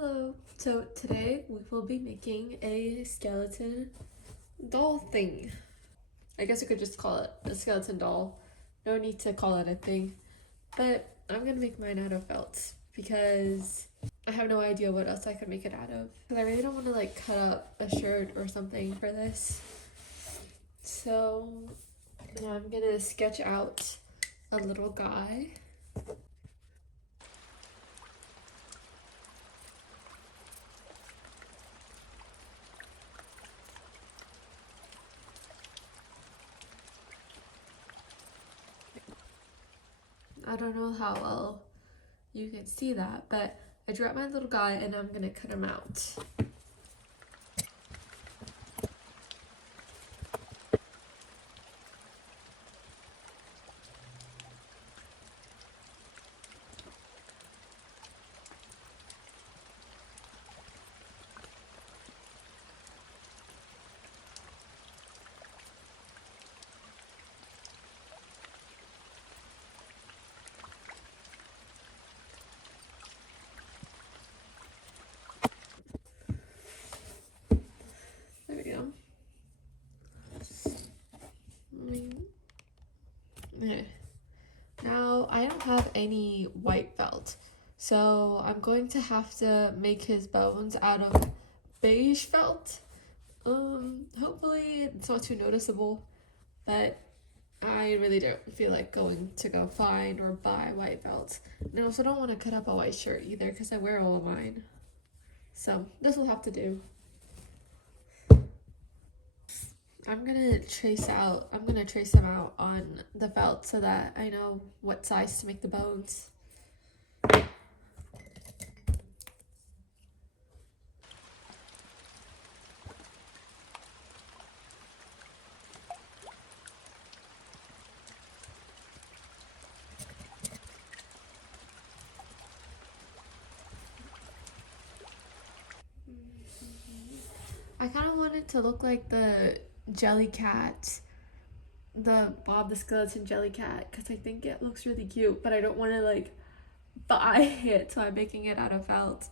Hello. So today we will be making a skeleton doll thing. I guess you could just call it a skeleton doll. No need to call it a thing. But I'm gonna make mine out of felt because I have no idea what else I could make it out of. Because I really don't want to like cut up a shirt or something for this. So now I'm gonna sketch out a little guy. I don't know how well you can see that, but I drew out my little guy and I'm gonna cut him out. There we go. Now I don't have any white felt, so I'm going to have to make his bones out of beige felt. Hopefully it's not too noticeable, but I really don't feel like going to go find or buy white felt. And I also don't want to cut up a white shirt either because I wear all of mine. So this will have to do. I'm gonna trace them out on the felt so that I know what size to make the bones. I kind of want it to look like the jelly cat, the Bob the Skeleton jelly cat, because I think it looks really cute, but I don't want to like buy it, so I'm making it out of felt.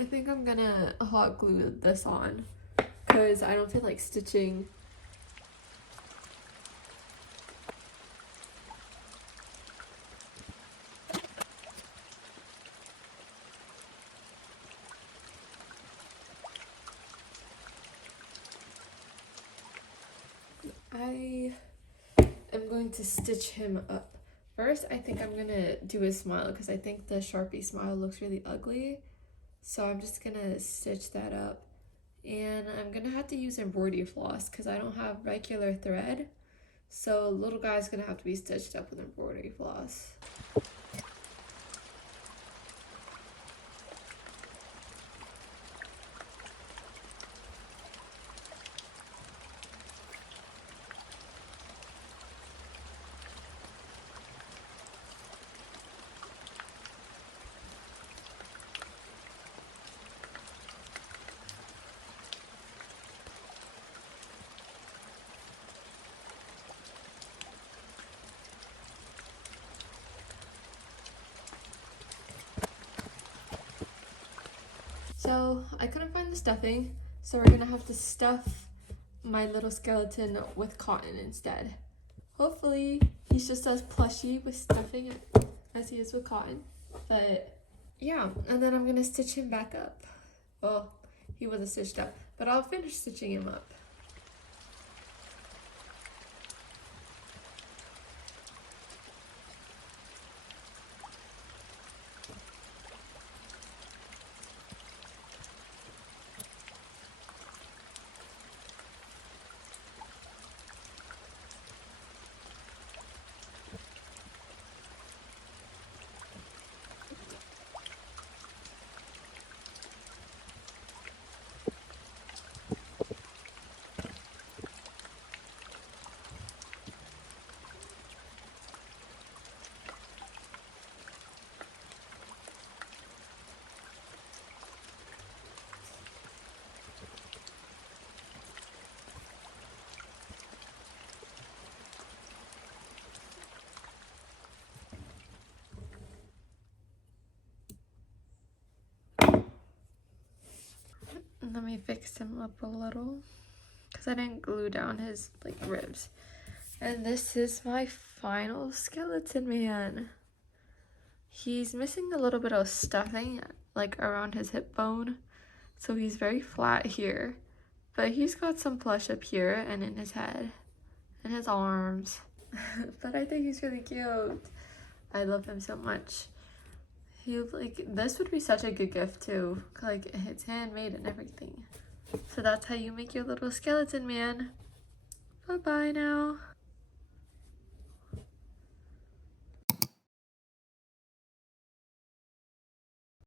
I think I'm gonna hot glue this on because I don't feel like stitching. I am going to stitch him up. First, I think I'm gonna do his smile because I think the Sharpie smile looks really ugly. So I'm just gonna stitch that up. And I'm gonna have to use embroidery floss because I don't have regular thread. So little guy's gonna have to be stitched up with embroidery floss. So I couldn't find the stuffing, so we're gonna have to stuff my little skeleton with cotton instead. Hopefully he's just as plushy with stuffing as he is with cotton, but yeah, and then I'm gonna stitch him back up. Well, he wasn't stitched up, but I'll finish stitching him up. Let me fix him up a little because I didn't glue down his like ribs. And this is my final skeleton man. He's missing a little bit of stuffing like around his hip bone, so he's very flat here, but he's got some plush up here and in his head and his arms. But I think he's really cute. I love him so much. He like, this would be such a good gift too, like it's handmade and everything. So that's how you make your little skeleton man. Bye bye now.